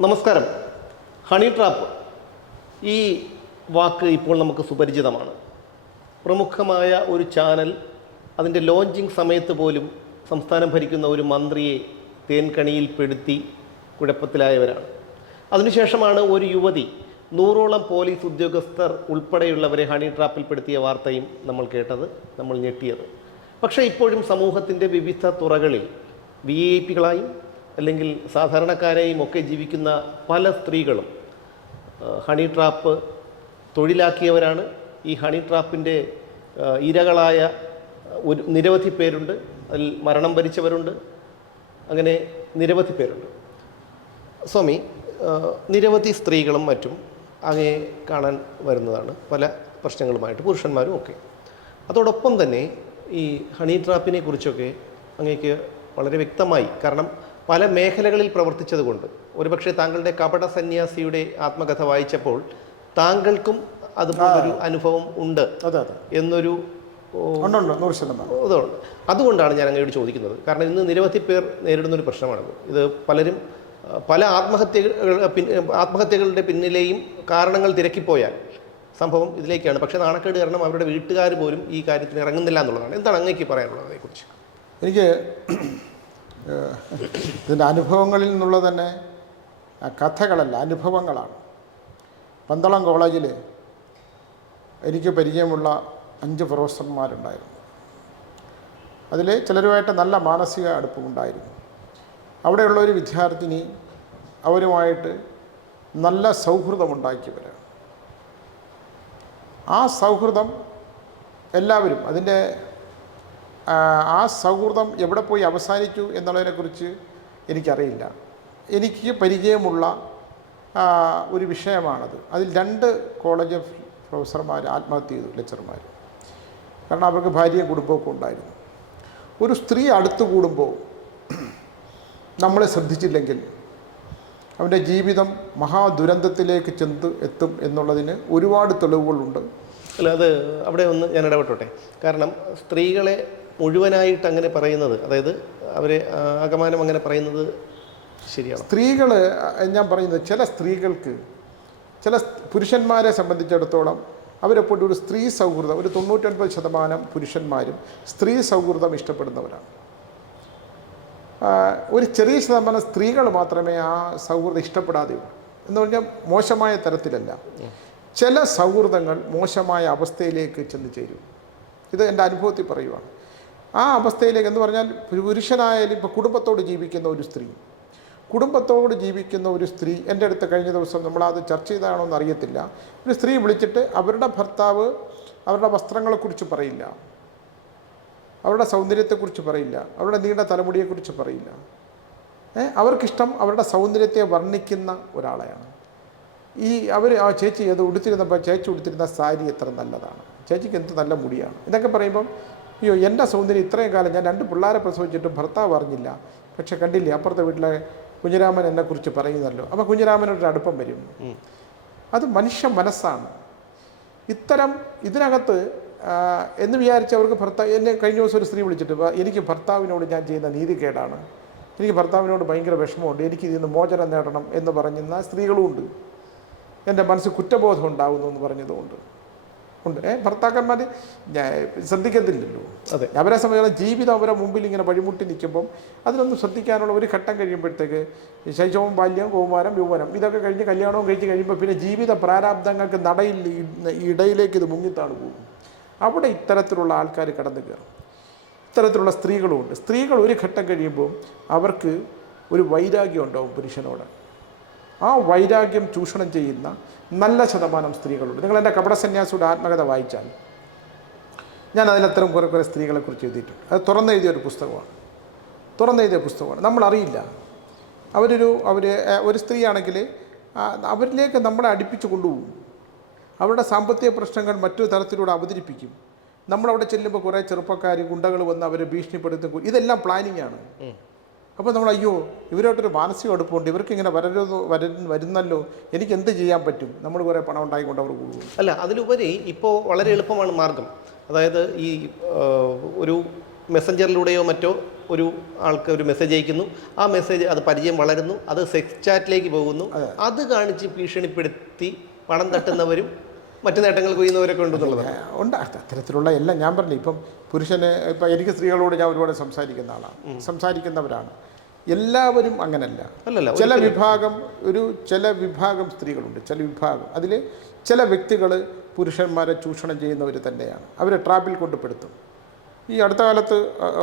നമസ്കാരം. Honey trap ഈ വാക്ക് ഇപ്പോൾ നമുക്ക് സുപരിചിതമാണ്. പ്രമുഖമായ ഒരു ചാനൽ അതിൻ്റെ ലോഞ്ചിങ് സമയത്ത് പോലും സംസ്ഥാനം ഭരിക്കുന്ന ഒരു മന്ത്രിയെ തേൻകണിയിൽപ്പെടുത്തി കുഴപ്പത്തിലായവരാണ്. അതിനുശേഷമാണ് ഒരു യുവതി 100ഓളം പോലീസ് ഉദ്യോഗസ്ഥർ ഉൾപ്പെടെയുള്ളവരെ ഹണി ട്രാപ്പിൽപ്പെടുത്തിയ വാർത്തയും നമ്മൾ കേട്ടത്, നമ്മൾ ഞെട്ടിയത്. പക്ഷേ ഇപ്പോഴും സമൂഹത്തിൻ്റെ വിവിധ തുറകളിൽ VIP-കളായും അല്ലെങ്കിൽ സാധാരണക്കാരെയും ഒക്കെ ജീവിക്കുന്ന പല സ്ത്രീകളും ഹണി ട്രാപ്പ് തൊഴിലാക്കിയവരാണ്. ഈ ഹണി ട്രാപ്പിൻ്റെ ഇരകളായ നിരവധി പേരുണ്ട്. അതിൽ മരണം വരിച്ചവരുണ്ട്. അങ്ങനെ നിരവധി പേരുണ്ട്. സ്വാമി, നിരവധി സ്ത്രീകളും മറ്റും അങ്ങയെ കാണാൻ വരുന്നതാണ്, പല പ്രശ്നങ്ങളുമായിട്ട്, പുരുഷന്മാരും ഒക്കെ. അതോടൊപ്പം തന്നെ ഈ ഹണി ട്രാപ്പിനെ കുറിച്ചൊക്കെ അങ്ങേക്ക് വളരെ വ്യക്തമായി, കാരണം പല മേഖലകളിൽ പ്രവർത്തിച്ചതുകൊണ്ട്, ഒരുപക്ഷെ താങ്കളുടെ കപട സന്യാസിയുടെ ആത്മകഥ വായിച്ചപ്പോൾ താങ്കൾക്കും അതുപോലൊരു അനുഭവം ഉണ്ട് എന്നൊരു ഇതുണ്ട്. അതുകൊണ്ടാണ് ഞാൻ അങ്ങയോട് ചോദിക്കുന്നത്. കാരണം ഇന്ന് നിരവധി പേർ നേരിടുന്നൊരു പ്രശ്നമാണത്. ഇത് പലരും പല ആത്മഹത്യകളുടെ പിന്നിലെയും കാരണങ്ങൾ തിരക്കിപ്പോയാൽ സംഭവം ഇതിലേക്കാണ്. പക്ഷേ നാണക്കേട് കാരണം അവരുടെ വീട്ടുകാർ പോലും ഈ കാര്യത്തിന് ഇറങ്ങുന്നില്ല എന്നുള്ളതാണ്. എന്താണ് അങ്ങേക്ക് പറയാനുള്ളത് അതേക്കുറിച്ച്? എനിക്ക് ഇതിൻ്റെ അനുഭവങ്ങളിൽ നിന്നുള്ള തന്നെ കഥകളല്ല, അനുഭവങ്ങളാണ്. പന്തളം കോളേജിൽ എനിക്ക് പരിചയമുള്ള 5 പ്രൊഫസർമാരുണ്ടായിരുന്നു. അതിൽ ചിലരുമായിട്ട് നല്ല മാനസിക അടുപ്പമുണ്ടായിരുന്നു. അവിടെയുള്ള ഒരു വിദ്യാർത്ഥിനി അവരുമായിട്ട് നല്ല സൗഹൃദമുണ്ടാക്കിയവരാണ്. ആ സൗഹൃദം എല്ലാവരും ആ സൗഹൃദം എവിടെ പോയി അവസാനിച്ചു എന്നുള്ളതിനെക്കുറിച്ച് എനിക്കറിയില്ല. എനിക്ക് പരിചയമുള്ള ഒരു വിഷയമാണത്. അതിൽ 2 കോളേജ് പ്രൊഫസർമാർ ആത്മഹത്യ ചെയ്തു, ലെക്ചർമാർ. കാരണം അവർക്ക് ഭാര്യയും കുടുംബമൊക്കെ ഉണ്ടായിരുന്നു. ഒരു സ്ത്രീ അടുത്തു കൂടുമ്പോൾ നമ്മളെ ശ്രദ്ധിച്ചില്ലെങ്കിൽ അവൻ്റെ ജീവിതം മഹാദുരന്തത്തിലേക്ക് എത്തും എന്നുള്ളതിന് ഒരുപാട് തെളിവുകളുണ്ട്. അല്ല, അത് അവിടെ ഒന്ന് ഞാൻ ഇടപെട്ടോട്ടെ. കാരണം സ്ത്രീകളെ മുഴുവനായിട്ട് അങ്ങനെ പറയുന്നത്, അതായത് അവരെ ആകമാനം അങ്ങനെ പറയുന്നത് ശരിയാണ്. സ്ത്രീകൾ, ഞാൻ പറയുന്നത്, ചില സ്ത്രീകൾക്ക്, ചില പുരുഷന്മാരെ സംബന്ധിച്ചിടത്തോളം അവരെപ്പോഴും ഒരു സ്ത്രീ സൗഹൃദം, ഒരു 99% പുരുഷന്മാരും സ്ത്രീ സൗഹൃദം ഇഷ്ടപ്പെടുന്നവരാണ്. ഒരു ചെറിയ ശതമാനം സ്ത്രീകൾ മാത്രമേ ആ സൗഹൃദം ഇഷ്ടപ്പെടാതെയുള്ളൂ. എന്ന് പറഞ്ഞാൽ മോശമായ തരത്തിലല്ല. ചില സൗഹൃദങ്ങൾ മോശമായ അവസ്ഥയിലേക്ക് ചെന്ന് ചേരും. ഇത് എൻ്റെ അനുഭവത്തിൽ പറയുവാണ്. ആ അവസ്ഥയിലേക്ക് എന്ന് പറഞ്ഞാൽ പുരുഷനായാലും ഇപ്പോൾ കുടുംബത്തോട് ജീവിക്കുന്ന ഒരു സ്ത്രീ എൻ്റെ അടുത്ത് കഴിഞ്ഞ ദിവസം, നമ്മളത് ചർച്ച ചെയ്താണോ എന്ന് അറിയത്തില്ല, ഒരു സ്ത്രീ വിളിച്ചിട്ട് അവരുടെ ഭർത്താവ് അവരുടെ വസ്ത്രങ്ങളെക്കുറിച്ച് പറയില്ല, അവരുടെ സൗന്ദര്യത്തെക്കുറിച്ച് പറയില്ല, അവരുടെ നീണ്ട തലമുടിയെക്കുറിച്ച് പറയില്ല. അവർക്കിഷ്ടം അവരുടെ സൗന്ദര്യത്തെ വർണ്ണിക്കുന്ന ഒരാളെയാണ്. ആ ചേച്ചി അത് ഉടുത്തിരുന്നപ്പോൾ ചേച്ചി ഉടുത്തിരുന്ന സാരി എത്ര നല്ലതാണ്, ചേച്ചിക്ക് എന്ത് നല്ല മുടിയാണ്, ഇതൊക്കെ പറയുമ്പം, അയ്യോ എൻ്റെ സൗന്ദര്യം ഇത്രയും കാലം ഞാൻ 2 പിള്ളേരെ പ്രസവിച്ചിട്ടും ഭർത്താവ് അറിഞ്ഞില്ല, പക്ഷെ കണ്ടില്ലേ അപ്പുറത്തെ വീട്ടിലെ കുഞ്ഞിരാമൻ എന്നെക്കുറിച്ച് പറയുന്നല്ലോ. അപ്പോൾ കുഞ്ഞിരാമനോടൊരു അടുപ്പം വരും. അത് മനുഷ്യ മനസ്സാണ്. ഇതിനകത്ത് എന്ന് വിചാരിച്ച് അവർക്ക് എന്നെ കഴിഞ്ഞ ദിവസം ഒരു സ്ത്രീ വിളിച്ചിട്ട്, എനിക്ക് ഭർത്താവിനോട് ഞാൻ ചെയ്യുന്ന നീതികേടാണ്, എനിക്ക് ഭർത്താവിനോട് ഭയങ്കര വിഷമമുണ്ട്, എനിക്ക് ഇതിൽ നിന്ന് മോചനം നേടണം എന്ന് പറയുന്ന സ്ത്രീകളുമുണ്ട്. എൻ്റെ മനസ്സിൽ കുറ്റബോധം ഉണ്ടാകുന്നു എന്ന് പറഞ്ഞതുകൊണ്ട് ഉണ്ട്. ഭർത്താക്കന്മാർ ശ്രദ്ധിക്കത്തില്ലല്ലോ. അതെ, അവരെ സംബന്ധിച്ചിടത്തോളം ജീവിതം അവരെ മുമ്പിൽ ഇങ്ങനെ വഴിമുട്ടി നിൽക്കുമ്പം അതിനൊന്നും ശ്രദ്ധിക്കാനുള്ള ഒരു ഘട്ടം കഴിയുമ്പോഴത്തേക്ക് ശൈശവം, ബാല്യം, കൗമാരം, യൗവനം ഇതൊക്കെ കഴിഞ്ഞ് കല്യാണവും കഴിച്ച് കഴിയുമ്പോൾ പിന്നെ ജീവിത പ്രാരാബ്ദങ്ങൾക്ക് ഇടയിലേക്ക് ഇത് മുങ്ങിത്താണ് പോകും. അവിടെ ഇത്തരത്തിലുള്ള ആൾക്കാർ കടന്നു കയറും. ഇത്തരത്തിലുള്ള സ്ത്രീകളുമുണ്ട്. സ്ത്രീകൾ ഒരു ഘട്ടം കഴിയുമ്പോൾ അവർക്ക് ഒരു വൈരാഗ്യം ഉണ്ടാവും പുരുഷനോട്. ആ വൈരാഗ്യം ചൂഷണം ചെയ്യുന്ന നല്ല ശതമാനം സ്ത്രീകളുണ്ട്. നിങ്ങൾ എൻ്റെ കപട സന്യാസിയുടെ ആത്മകഥ വായിച്ചാൽ ഞാൻ അതിലത്തരം കുറേ സ്ത്രീകളെക്കുറിച്ച് എഴുതിയിട്ടുണ്ട്. അത് തുറന്നെഴുതിയ പുസ്തകമാണ്. നമ്മളറിയില്ല. ഒരു സ്ത്രീയാണെങ്കിൽ അവരിലേക്ക് നമ്മളെ അടുപ്പിച്ച് കൊണ്ടുപോകും. അവരുടെ സാമ്പത്തിക പ്രശ്നങ്ങൾ മറ്റൊരു തരത്തിലൂടെ അവതരിപ്പിക്കും. നമ്മളവിടെ ചെല്ലുമ്പോൾ കുറേ ചെറുപ്പക്കാർ, ഗുണ്ടകൾ വന്ന് അവരെ ഭീഷണിപ്പെടുത്തും. ഇതെല്ലാം പ്ലാനിങ് ആണ്. അപ്പോൾ നമ്മൾ, അയ്യോ ഇവരോട്ടൊരു മാനസിക അടുപ്പമുണ്ട്, ഇവർക്ക് ഇങ്ങനെ വരുന്നല്ലോ, എനിക്ക് എന്ത് ചെയ്യാൻ പറ്റും, നമ്മൾ കുറേ പണം ഉണ്ടായിക്കൊണ്ട് അവർ കൂടും. അല്ല, അതിലുപരി ഇപ്പോൾ വളരെ എളുപ്പമാണ് മാർഗം. അതായത് ഈ ഒരു മെസ്സഞ്ചറിലൂടെയോ മറ്റോ ഒരു ആൾക്ക് ഒരു മെസ്സേജ് അയക്കുന്നു, ആ മെസ്സേജ് അത് പരിചയം വളരുന്നു, അത് സെക്സ് ചാറ്റിലേക്ക് പോകുന്നു, അത് കാണിച്ച് ഭീഷണിപ്പെടുത്തി പണം തട്ടുന്നവരും മറ്റു നേട്ടങ്ങൾ കൊയ്യുന്നവരൊക്കെ ഉണ്ടെന്നുള്ളതാണ്. ഉണ്ട് അത്തരത്തിലുള്ള എല്ലാം. ഞാൻ പറഞ്ഞു, ഇപ്പം പുരുഷന് ഇപ്പം എനിക്ക് സ്ത്രീകളോട് ഞാൻ ഒരുപാട് സംസാരിക്കുന്നവരാണ്. എല്ലാവരും അങ്ങനല്ല. അല്ലല്ല, ചില വിഭാഗം സ്ത്രീകളുണ്ട്, ചില വിഭാഗം അതിൽ ചില വ്യക്തികൾ പുരുഷന്മാരെ ചൂഷണം ചെയ്യുന്നവർ തന്നെയാണ്. അവരെ ട്രാപ്പിൽ കൊണ്ടുപെടുത്തും. ഈ അടുത്ത കാലത്ത്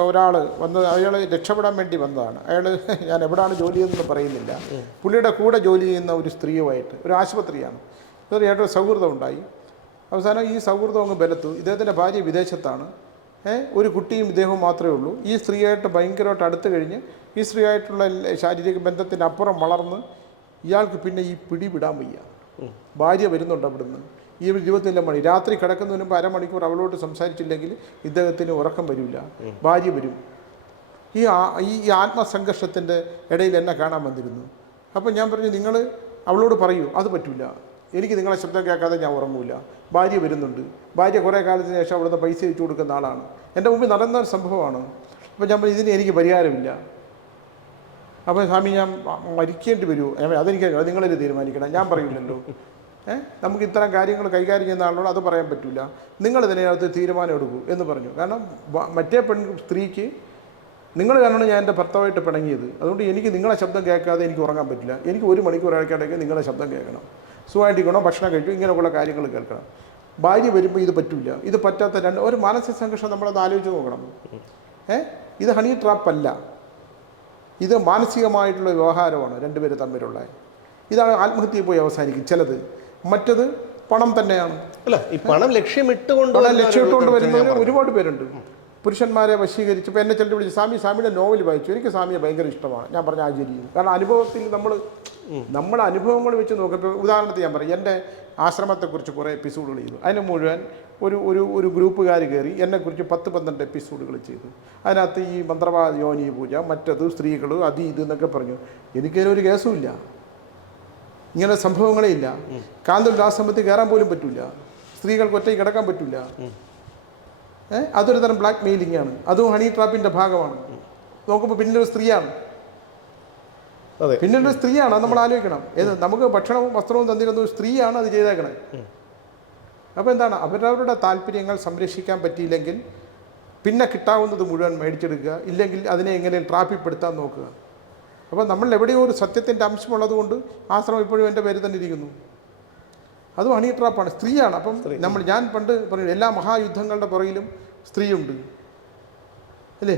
ഒരാൾ വന്ന്, അയാൾ രക്ഷപ്പെടാൻ വേണ്ടി വന്നതാണ്. അയാൾ ഞാൻ എവിടെയാണ് ജോലി ചെയ്യുന്നതെന്ന് പറയുന്നില്ല. പുള്ളിയുടെ കൂടെ ജോലി ചെയ്യുന്ന ഒരു സ്ത്രീയുമായിട്ട്, ഒരു ആശുപത്രിയാണ്, ഇയായിട്ടൊരു സൗഹൃദം ഉണ്ടായി. അവസാനം ഈ സൗഹൃദം അങ്ങ് ബലത്തു. ഇദ്ദേഹത്തിൻ്റെ ഭാര്യ വിദേശത്താണ്, ഒരു കുട്ടിയും ഇദ്ദേഹവും മാത്രമേ ഉള്ളൂ. ഈ സ്ത്രീയായിട്ട് ഭയങ്കരമായിട്ട് അടുത്ത് കഴിഞ്ഞ് ഈ സ്ത്രീയായിട്ടുള്ള ശാരീരിക ബന്ധത്തിൻ്റെ അപ്പുറം വളർന്ന് ഇയാൾക്ക് പിന്നെ ഈ പിടിവിടാൻ വയ്യ. ഭാര്യ വരുന്നുണ്ട് അവിടുന്ന്. ഈ 24 മണി രാത്രി കിടക്കുന്നതിന് മുമ്പ് അരമണിക്കൂർ അവളോട് സംസാരിച്ചില്ലെങ്കിൽ ഇദ്ദേഹത്തിന് ഉറക്കം വരില്ല. ഭാര്യ വരും. ഈ ആത്മസംഘർഷത്തിൻ്റെ ഇടയിൽ എന്നെ കാണാൻ വന്നിരുന്നു. അപ്പം ഞാൻ പറഞ്ഞു, നിങ്ങൾ അവളോട് പറയൂ, അത് പറ്റില്ല, എനിക്ക് നിങ്ങളെ ശബ്ദം കേൾക്കാതെ ഞാൻ ഉറങ്ങൂല. ഭാര്യ വരുന്നുണ്ട്. ഭാര്യ കുറേ കാലത്തിന് ശേഷം അവിടുന്ന് പൈസ അയച്ചു കൊടുക്കുന്ന ആളാണ്. എൻ്റെ മുമ്പിൽ നടന്ന ഒരു സംഭവമാണ്. അപ്പോൾ ഞാൻ പറഞ്ഞു, ഇതിന് എനിക്ക് പരിഹാരമില്ല. അപ്പോൾ സ്വാമി, ഞാൻ മരിക്കേണ്ടി വരുമോ? അതെനിക്ക് നിങ്ങളിത് തീരുമാനിക്കണം, ഞാൻ പറയില്ലല്ലോ. നമുക്ക് ഇത്തരം കാര്യങ്ങൾ കൈകാര്യം ചെയ്യുന്ന ആളോട് അത് പറയാൻ പറ്റില്ല. നിങ്ങൾ ഇതിനകത്ത് തീരുമാനം എടുക്കൂ എന്ന് പറഞ്ഞു. കാരണം മറ്റേ സ്ത്രീക്ക്, നിങ്ങൾ കാരണമാണ് ഞാൻ എൻ്റെ ഭർത്താവായിട്ട് പിണങ്ങിയത്, അതുകൊണ്ട് എനിക്ക് നിങ്ങളെ ശബ്ദം കേൾക്കാതെ എനിക്ക് ഉറങ്ങാൻ പറ്റില്ല. എനിക്ക് 1 മണിക്കൂർ ഇടയ്ക്കിടയ്ക്ക് നിങ്ങളെ ശബ്ദം കേൾക്കണം, സുഖമായിട്ടിരിക്കണം, ഭക്ഷണം കഴിച്ചു, ഇങ്ങനെയുള്ള കാര്യങ്ങൾ കേൾക്കണം. ഭാര്യ വരുമ്പോൾ ഇത് പറ്റില്ല. ഇത് പറ്റാത്ത ഒരു മാനസിക സംഘർഷം നമ്മളത് ആലോചിച്ച് നോക്കണം. ഇത് ഹണി ട്രാപ്പല്ല, ഇത് മാനസികമായിട്ടുള്ള വ്യവഹാരമാണ് രണ്ടുപേരും തമ്മിലുള്ള. ഇതാണ് ആത്മഹത്യയിൽ പോയി അവസാനിക്കും ചിലത്. മറ്റത് പണം തന്നെയാണ്. അല്ല, ഈ പണം ലക്ഷ്യമിട്ടുകൊണ്ട് വരുന്നവർ ഒരുപാട് പേരുണ്ട്. പുരുഷന്മാരെ വശീകരിച്ച്, ഇപ്പോൾ എന്നെ ചിലർ വിളിച്ച്, സ്വാമിയുടെ നോവൽ വായിച്ചു, എനിക്ക് സ്വാമിയെ ഭയങ്കര ഇഷ്ടമാണ്. ഞാൻ പറഞ്ഞ ആചാര്യം. കാരണം അനുഭവത്തിൽ നമ്മുടെ അനുഭവങ്ങൾ വെച്ച് നോക്കുമ്പോൾ, ഉദാഹരണത്തിന് ഞാൻ പറയും, എൻ്റെ ആശ്രമത്തെക്കുറിച്ച് കുറേ എപ്പിസോഡുകൾ ചെയ്തു. അതിന് മുഴുവൻ ഒരു ഗ്രൂപ്പുകാർ കയറി എന്നെക്കുറിച്ച് 10-12 എപ്പിസോഡുകൾ ചെയ്തു. അതിനകത്ത് ഈ മന്ത്രവാദ യോനി പൂജ, മറ്റത് സ്ത്രീകൾ, അത് ഇത് എന്നൊക്കെ പറഞ്ഞു. എനിക്കതിനൊരു കേസുമില്ല, ഇങ്ങനെ സംഭവങ്ങളേ ഇല്ല. കാന്തൂർ ആശ്രമത്തിൽ കയറാൻ പോലും പറ്റില്ല, സ്ത്രീകൾക്ക് ഒറ്റയ്ക്ക് കിടക്കാൻ പറ്റില്ല. അതൊരു തരം ബ്ലാക്ക് മെയിലിംഗ് ആണ്. അതും ഹണി ട്രാപ്പിൻ്റെ ഭാഗമാണ്. നോക്കുമ്പോൾ പിന്നൊരു സ്ത്രീയാണ്, പിന്നൊരു സ്ത്രീയാണ്. അത് നമ്മൾ ആലോചിക്കണം. നമുക്ക് ഭക്ഷണവും വസ്ത്രവും തന്നിരുന്ന ഒരു സ്ത്രീയാണ് അത് ചെയ്തേക്കണേ. അപ്പോൾ എന്താണ്, അവരവരുടെ താല്പര്യങ്ങൾ സംരക്ഷിക്കാൻ പറ്റിയില്ലെങ്കിൽ പിന്നെ കിട്ടാവുന്നത് മുഴുവൻ മേടിച്ചെടുക്കുക, ഇല്ലെങ്കിൽ അതിനെ എങ്ങനെ ട്രാപ്പിൽപ്പെടുത്താൻ നോക്കുക. അപ്പോൾ നമ്മൾ എവിടെയോ ഒരു സത്യത്തിൻ്റെ അംശമുള്ളത് കൊണ്ട് ആശ്രമം ഇപ്പോഴും എൻ്റെ പേര് തന്നെ ഇരിക്കുന്നു. അതും ഹണി ട്രാപ്പാണ്, സ്ത്രീയാണ്. അപ്പം ഞാൻ പണ്ട് പറയും, എല്ലാ മഹായുദ്ധങ്ങളുടെ പുറകിലും സ്ത്രീയുണ്ട് അല്ലേ?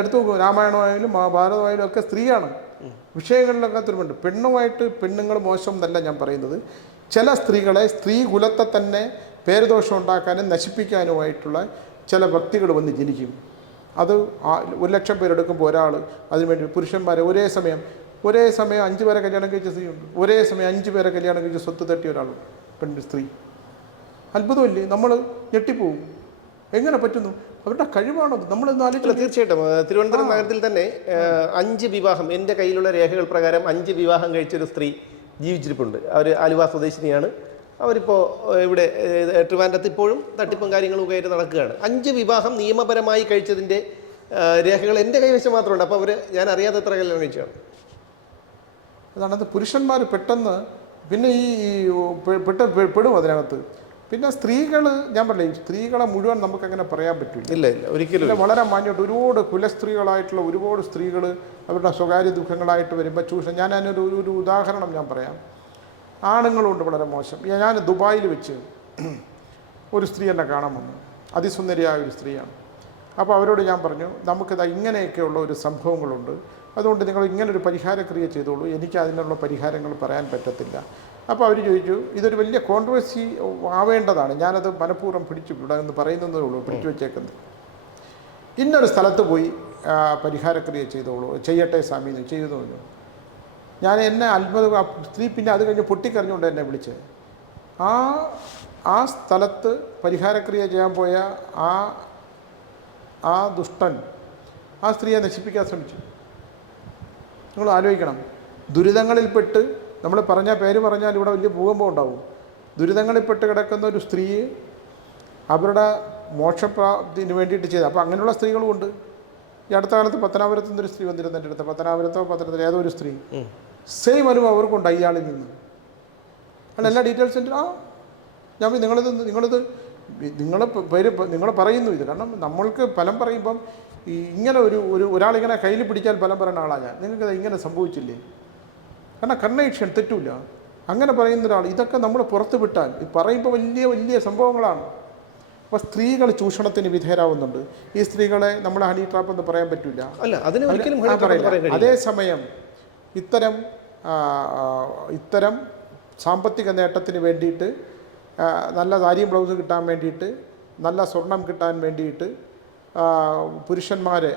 എടുത്തു നോക്കും, രാമായണമായാലും മഹാഭാരതമായാലും ഒക്കെ സ്ത്രീയാണ്. വിഷയങ്ങളിലൊക്കെ തുരുമുണ്ട്. പെണ്ണുങ്ങൾ മോശം എന്നല്ല ഞാൻ പറയുന്നത്. ചില സ്ത്രീകളെ, സ്ത്രീ കുലത്തെ തന്നെ പേരുദോഷം ഉണ്ടാക്കാനും നശിപ്പിക്കാനുമായിട്ടുള്ള ചില വ്യക്തികൾ വന്ന് ജനിക്കും. അത് 1,00,000 പേരെടുക്കുമ്പോൾ ഒരാൾ അതിനുവേണ്ടി, പുരുഷന്മാരെ ഒരേ സമയം 5 പേരെ കല്യാണം കഴിച്ച സ്ത്രീയുണ്ട്. ഒരേ സമയം 5 പേരെ കല്യാണം കഴിച്ച് സ്വത്ത് തട്ടിയ ഒരാളുണ്ട്, സ്ത്രീ. അത്ഭുതമല്ലേ? നമ്മൾ ഞെട്ടിപ്പോവും. എങ്ങനെ പറ്റുന്നു? അവരുടെ കഴിവാണത്. നമ്മളൊന്നും ആലോചിച്ചില്ല. തീർച്ചയായിട്ടും തിരുവനന്തപുരം നഗരത്തിൽ തന്നെ 5 വിവാഹം, എൻ്റെ കയ്യിലുള്ള രേഖകൾ പ്രകാരം 5 വിവാഹം കഴിച്ചൊരു സ്ത്രീ ജീവിച്ചിരിപ്പുണ്ട്. അവർ ആലുവ സ്വദേശിനിയാണ്. അവരിപ്പോൾ ഇവിടെ ട്രിവാൻഡ്രത്ത് ഇപ്പോഴും തട്ടിപ്പും കാര്യങ്ങളും കയറി നടക്കുകയാണ്. 5 വിവാഹം നിയമപരമായി കഴിച്ചതിൻ്റെ രേഖകൾ എൻ്റെ കൈവശം മാത്രമുണ്ട്. അപ്പോൾ ഞാൻ അറിയാതെ എത്ര കല്യാണം കഴിച്ചാണ്. അതാണത്. പുരുഷന്മാർ പെട്ടെന്ന് പിന്നെ പെടും അതിനകത്ത്. പിന്നെ സ്ത്രീകൾ, ഞാൻ പറഞ്ഞില്ലേ, സ്ത്രീകളെ മുഴുവൻ നമുക്കങ്ങനെ പറയാൻ പറ്റില്ല. ഇല്ല, ഒരിക്കലും. വളരെ മാന്യമായിട്ട് ഒരുപാട് കുലസ്ത്രീകളായിട്ടുള്ള ഒരുപാട് സ്ത്രീകൾ അവരുടെ സ്വകാര്യ ദുഃഖങ്ങളായിട്ട് വരുമ്പോൾ ചൂഷണം. ഞാൻ അതിനൊരു ഉദാഹരണം ഞാൻ പറയാം. ആണുങ്ങളുണ്ട് വളരെ മോശം. ഞാൻ ദുബായിൽ വെച്ച് ഒരു സ്ത്രീ എന്നെ കാണാൻ വന്നു. അതിസുന്ദരിയായ ഒരു സ്ത്രീയാണ്. അപ്പോൾ അവരോട് ഞാൻ പറഞ്ഞു, നമുക്കിത് ഇങ്ങനെയൊക്കെയുള്ള ഒരു സംഭവങ്ങളുണ്ട്, അതുകൊണ്ട് നിങ്ങൾ ഇങ്ങനൊരു പരിഹാരക്രിയ ചെയ്തോളൂ, എനിക്ക് അതിനുള്ള പരിഹാരങ്ങൾ പറയാൻ പറ്റത്തില്ല. അപ്പോൾ അവർ ചോദിച്ചു, ഇതൊരു വലിയ കോൺട്രവേഴ്സി ആവേണ്ടതാണ്, ഞാനത് മനഃപൂർവ്വം ഇവിടെ എന്ന് പറയുന്നതേ ഉള്ളൂ, പിടിച്ചു വെച്ചേക്കുന്നത്. ഇന്നൊരു സ്ഥലത്ത് പോയി പരിഹാരക്രിയ ചെയ്യട്ടെ സ്വാമി എന്ന് ചെയ്തു. എന്നെ അത്ഭുതം. സ്ത്രീ പിന്നെ അത് കഴിഞ്ഞ് പൊട്ടിക്കറിഞ്ഞുകൊണ്ട് എന്നെ വിളിച്ചത്. ആ സ്ഥലത്ത് പരിഹാരക്രിയ ചെയ്യാൻ പോയ ആ ദുഷ്ടൻ ആ സ്ത്രീയെ നശിപ്പിക്കാൻ ശ്രമിച്ചു. നിങ്ങൾ ആലോചിക്കണം. ദുരിതങ്ങളിൽപ്പെട്ട്, നമ്മൾ പേര് പറഞ്ഞാൽ ഇവിടെ വലിയ ഭൂകമ്പം ഉണ്ടാവും. ദുരിതങ്ങളിൽപ്പെട്ട് കിടക്കുന്ന ഒരു സ്ത്രീയെ അവരുടെ മോക്ഷപ്രാപ്തിന് വേണ്ടിയിട്ട് ചെയ്ത്. അപ്പോൾ അങ്ങനെയുള്ള സ്ത്രീകളുമുണ്ട്. ഈ അടുത്ത കാലത്ത് പത്തനാപുരത്ത് നിന്നൊരു സ്ത്രീ വന്നിരുന്നു എൻ്റെ അടുത്ത്, പത്തനംതിട്ട ഏതോ ഒരു സ്ത്രീ, സെയിം അനുഭവം അവർക്കുണ്ട് ഇയാളിൽ നിന്ന്. അല്ല എല്ലാ ഡീറ്റെയിൽസ് ഉണ്ട്. ഞാൻ നിങ്ങളിത് നിങ്ങൾ പറയുന്നു ഇത്, കാരണം നമ്മൾക്ക് ഫലം പറയുമ്പം ഇങ്ങനെ ഒരാളിങ്ങനെ കയ്യിൽ പിടിച്ചാൽ ഫലം പറയുന്ന ആളാണ് ഞാൻ. നിങ്ങൾക്കത് ഇങ്ങനെ സംഭവിച്ചില്ലേ? കാരണം കർണേക്ഷൻ തെറ്റില്ല. അങ്ങനെ പറയുന്ന ഒരാൾ ഇതൊക്കെ നമ്മൾ പുറത്ത് വിട്ടാൽ ഇത് പറയുമ്പോൾ വലിയ വലിയ സംഭവങ്ങളാണ്. അപ്പോൾ സ്ത്രീകൾ ചൂഷണത്തിന് വിധേയരാകുന്നുണ്ട്. ഈ സ്ത്രീകളെ നമ്മൾ ഹണി ട്രാപ്പ് എന്ന് പറയാൻ പറ്റില്ല. പറയില്ല. അതേസമയം ഇത്തരം സാമ്പത്തിക നേട്ടത്തിന് വേണ്ടിയിട്ട്, നല്ല സാരിയും ബ്ലൗസ് കിട്ടാൻ വേണ്ടിയിട്ട്, നല്ല സ്വർണം കിട്ടാൻ വേണ്ടിയിട്ട് പുരുഷന്മാരെ,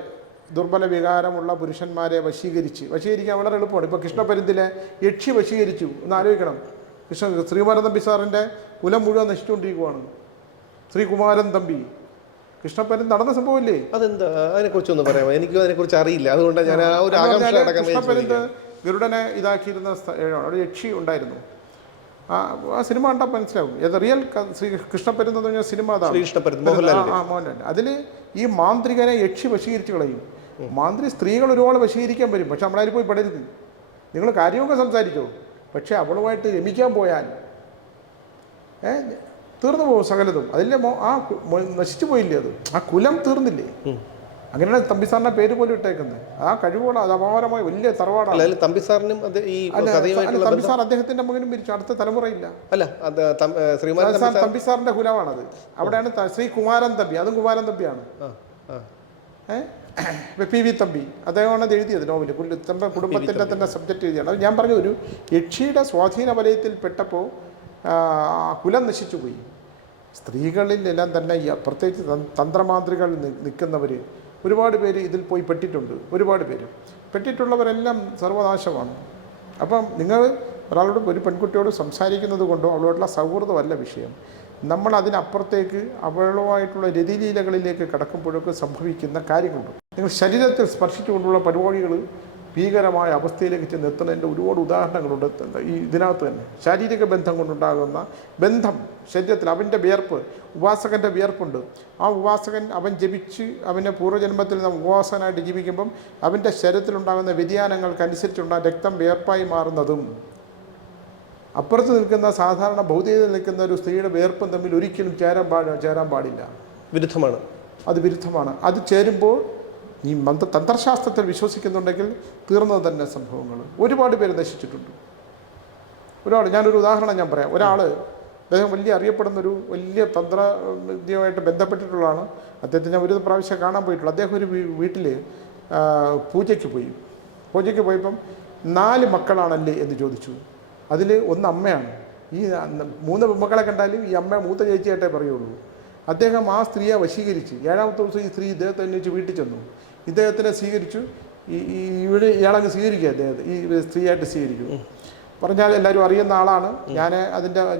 ദുർബല വികാരമുള്ള പുരുഷന്മാരെ വശീകരിക്കാൻ വളരെ എളുപ്പമാണ്. ഇപ്പോൾ കൃഷ്ണപരുന്തിലെ യക്ഷി വശീകരിച്ചു എന്ന് ആലോചിക്കണം. ശ്രീകുമാരൻ തമ്പി സാറിൻ്റെ കുലം മുഴുവൻ നശിച്ചുകൊണ്ടിരിക്കുകയാണ്. ശ്രീകുമാരൻ തമ്പി കൃഷ്ണപരുന്ത് നടന്ന സംഭവമില്ലേ? അതെന്താ, അതിനെക്കുറിച്ചൊന്നും പറയാമോ? എനിക്കും അതിനെക്കുറിച്ച് അറിയില്ല. അതുകൊണ്ട് ഞാൻ ആ ഒരു കൃഷ്ണപരുന്ത് ഗരുഡനെ ഇതാക്കിയിരുന്ന അവിടെ യക്ഷി ഉണ്ടായിരുന്നു. ആ സിനിമ കണ്ടാൽ മനസ്സിലാവും. ഏത് റിയൽ കൃഷ്ണപരുന്ത് എന്ന് പറഞ്ഞാൽ സിനിമ അതാണ്, മോഹൻലാൽ. അതിൽ ഈ മാന്ത്രികനെ യക്ഷി വശീകരിച്ച് കളയും. സ്ത്രീകൾ ഒരുപാട് വശീകരിക്കാൻ വരും. പക്ഷെ നമ്മളതിൽ പോയി പെടരുത്. നിങ്ങൾ കാര്യമൊക്കെ സംസാരിച്ചോ, പക്ഷെ അവളുമായിട്ട് രമിക്കാൻ പോയാൽ തീർന്നു പോകും സകലതും. അതിലെ നശിച്ചു പോയില്ലേ? അത് ആ കുലം തീർന്നില്ലേ? അങ്ങനെയാണ് തമ്പിസാറിന്റെ പേര് പോലും ഇട്ടേക്കുന്നത്. ആ കഴിവോടെ അത് അപാരമായ വലിയ തറവാടാണ്. തമ്പിസാറിനും തമ്പിസാർ അദ്ദേഹത്തിന്റെ മകനും പിരിച്ചു. അടുത്ത തലമുറയില്ല. തമ്പിസാറിന്റെ കുലമാണത്. അവിടെയാണ് ശ്രീകുമാരൻ തമ്പി, അതും കുമാരൻ തമ്പിയാണ്. പി വി തമ്പി അദ്ദേഹമാണ് അത് എഴുതിയത് നോവല്. കുടുംബത്തിന്റെ തന്നെ സബ്ജക്റ്റ് എഴുതിയാണ്. അത് ഞാൻ പറഞ്ഞു, ഒരു യക്ഷിയുടെ സ്വാധീന വലയത്തിൽ പെട്ടപ്പോൾ കുലം നശിച്ചുപോയി. സ്ത്രീകളിലെല്ലാം തന്നെ പ്രത്യേകിച്ച് തന്ത്രമാന്ത്രികൾ നിൽക്കുന്നവർ ഒരുപാട് പേര് ഇതിൽ പോയി പെട്ടിട്ടുണ്ട്. ഒരുപാട് പേര് പെട്ടിട്ടുള്ളവരെല്ലാം സർവനാശമാണ്. അപ്പം നിങ്ങൾ ഒരാളോട്, ഒരു പെൺകുട്ടിയോട് സംസാരിക്കുന്നത് കൊണ്ടോ അവളോടുള്ള സൗഹൃദമല്ല വിഷയം. നമ്മൾ അതിനപ്പുറത്തേക്ക് അവളുമായിട്ടുള്ള രതിലീലകളിലേക്ക് കടക്കുമ്പോഴൊക്കെ സംഭവിക്കുന്ന കാര്യങ്ങളുണ്ട്. നിങ്ങൾ ശരീരത്തിൽ സ്പർശിച്ചുകൊണ്ടുള്ള പരിപാടികൾ ഭീകരമായ അവസ്ഥയിലേക്ക് ചെന്നെത്തുന്നതിൻ്റെ ഒരുപാട് ഉദാഹരണങ്ങളുണ്ട് ഇതിനകത്ത് തന്നെ. ശാരീരിക ബന്ധം കൊണ്ടുണ്ടാകുന്ന ബന്ധം, ശരീരത്തിൽ അവൻ്റെ വിയർപ്പ്, ഉപാസകൻ്റെ വിയർപ്പുണ്ട്. ആ ഉപാസകൻ അവൻ ജപിച്ച് അവൻ്റെ പൂർവ്വജന്മത്തിൽ ഉപവാസനായിട്ട് ജീവിക്കുമ്പം അവൻ്റെ ശരീരത്തിലുണ്ടാകുന്ന വ്യതിയാനങ്ങൾക്കനുസരിച്ചുണ്ടാകുന്ന രക്തം വിയർപ്പായി മാറുന്നതും, അപ്പുറത്ത് നിൽക്കുന്ന സാധാരണ ഭൗതികതയിൽ നിൽക്കുന്ന ഒരു സ്ത്രീയുടെ വിയർപ്പും തമ്മിൽ ഒരിക്കലും ചേരാൻ പാടില്ല. വിരുദ്ധമാണ്. അത് വിരുദ്ധമാണ്. അത് ചേരുമ്പോൾ ഈ തന്ത്രശാസ്ത്രത്തിൽ വിശ്വസിക്കുന്നുണ്ടെങ്കിൽ തീർന്നത് തന്നെ സംഭവങ്ങൾ. ഒരുപാട് പേര് നശിച്ചിട്ടുണ്ട്. ഞാനൊരു ഉദാഹരണം ഞാൻ പറയാം. അദ്ദേഹം വലിയ അറിയപ്പെടുന്നൊരു വലിയ തന്ത്രവിദ്യയുമായിട്ട് ബന്ധപ്പെട്ടിട്ടുള്ളതാണ്. അദ്ദേഹത്തെ ഞാൻ ഒരു പ്രാവശ്യം കാണാൻ പോയിട്ടുള്ളൂ. അദ്ദേഹം ഒരു വീട്ടിൽ പൂജയ്ക്ക് പോയപ്പം 4 മക്കളാണല്ലേ എന്ന് ചോദിച്ചു. അതിൽ ഒന്ന് അമ്മയാണ്. ഈ 3 പെൺമക്കളെ കണ്ടാലും ഈ അമ്മ മൂത്ത ചേച്ചിയായിട്ടേ പറയുള്ളൂ. അദ്ദേഹം ആ സ്ത്രീയെ വശീകരിച്ച് 7ാമത്തെ ദിവസം ഈ സ്ത്രീ ഇദ്ദേഹത്തെ അന്വേഷിച്ച് വീട്ടിൽ ചെന്നു. ഇദ്ദേഹത്തിനെ സ്വീകരിച്ചു. ഇയാളങ്ങ് സ്വീകരിക്കുക, അദ്ദേഹത്തെ ഈ സ്ത്രീയായിട്ട് സ്വീകരിക്കും. പറഞ്ഞാൽ എല്ലാവരും അറിയുന്ന ആളാണ്.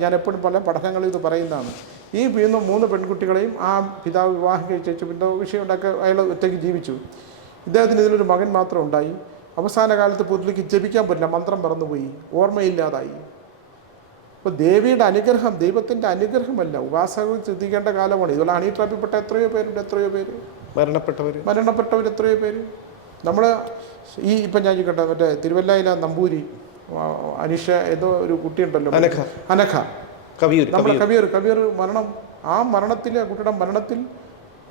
ഞാൻ എപ്പോഴും പല പഠനങ്ങളിൽ ഇത് പറയുന്നതാണ്. ഈ 3 പെൺകുട്ടികളെയും ആ പിതാവ് വിവാഹം കഴിച്ചു. പിന്നെ വിഷയം ഉണ്ടാക്കി അയാൾ ഒറ്റയ്ക്ക് ജീവിച്ചു. ഇദ്ദേഹത്തിന് ഇതിലൊരു മകൻ മാത്രം ഉണ്ടായി. അവസാന കാലത്ത് പുതുലിക്ക് ജപിക്കാൻ പറ്റില്ല, മന്ത്രം മറന്നുപോയി, ഓർമ്മയില്ലാതായി. അപ്പോൾ ദേവിയുടെ അനുഗ്രഹം, ദൈവത്തിൻ്റെ അനുഗ്രഹമല്ല, ഉപാസകർ ചിന്തിക്കേണ്ട കാലമാണ്. ഇതുപോലെ ഹണി ട്രാപ്പിൽപ്പെട്ട എത്രയോ പേര് മരണപ്പെട്ടവർ എത്രയോ പേര്. നമ്മൾ ഇപ്പം ഞാൻ ചോദിക്കട്ടെ, മറ്റേ തിരുവല്ലയിലെ നമ്പൂരി അനിഷ ഏതോ ഒരു കുട്ടിയുണ്ടല്ലോ, അനഘ, കബീർ മരണം. ആ മരണത്തിലെ കുട്ടിയുടെ മരണത്തിൽ